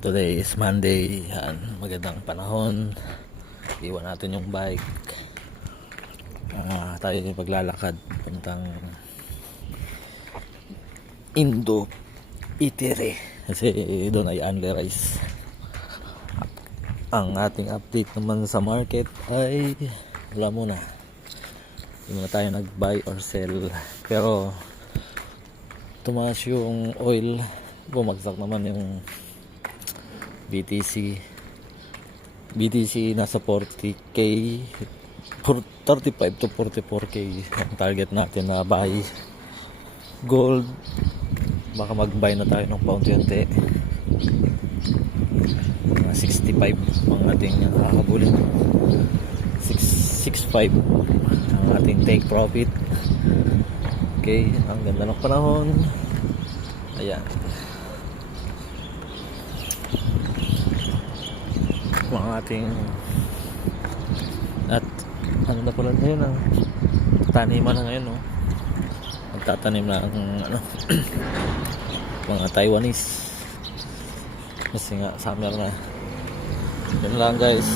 Today is Monday. Yan, magandang panahon. Iwan natin yung bike. Tayo paglalakad puntang Indo Eatery kasi doon ay only rice. Ang ating update naman sa market ay wala muna. Hindi muna tayo nag-buy or sell. Pero tumaas yung oil, bumagsak naman yung BTC nasa 40k, 35 to 44k ang target natin na buy. Gold, baka mag-buy na tayo ng paunti-unti. 65 ang ating kakabulin, 65 ang ating take profit. Okay, ang ganda ng panahon. Ayan, mga ating at ano na pala ngayon, taniman na ngayon, no? Magtatanim na ang mga Taiwanese kasi nga summer na. Yun lang guys.